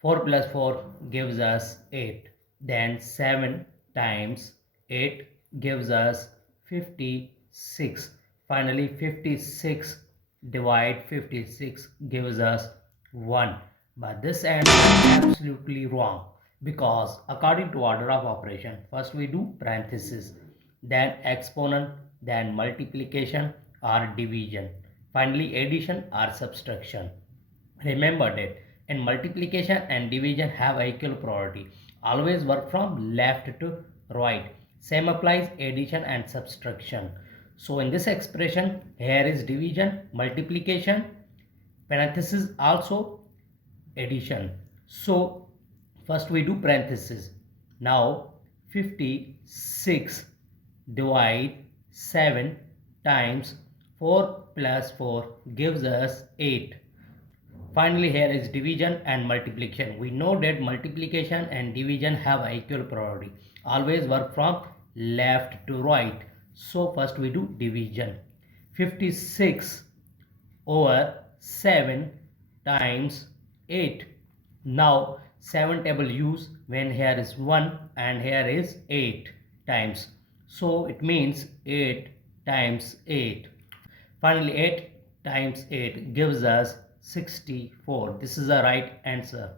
4 plus 4 gives us 8. Then 7 times 8 gives us 56. Finally 56 divide 56 gives us 1. But this answer is absolutely wrong, because according to order of operation, first we do parenthesis, then exponent, then multiplication or division, finally addition or subtraction. Remember that in multiplication and division have equal priority. Always work from left to right. Same applies addition and subtraction. So in this expression, here is division, multiplication, parenthesis, also addition. So first we do parenthesis. Now 56 divide 7 times 4 plus 4 gives us 8. Finally, here is division and multiplication. We know that multiplication and division have equal priority. Always work from left to right. So first we do division. 56 over 7 times 8. Now 7 table use when here is 1 and here is 8 times. So it means 8 times 8. Finally 8 times 8 gives us 64. This is the right answer.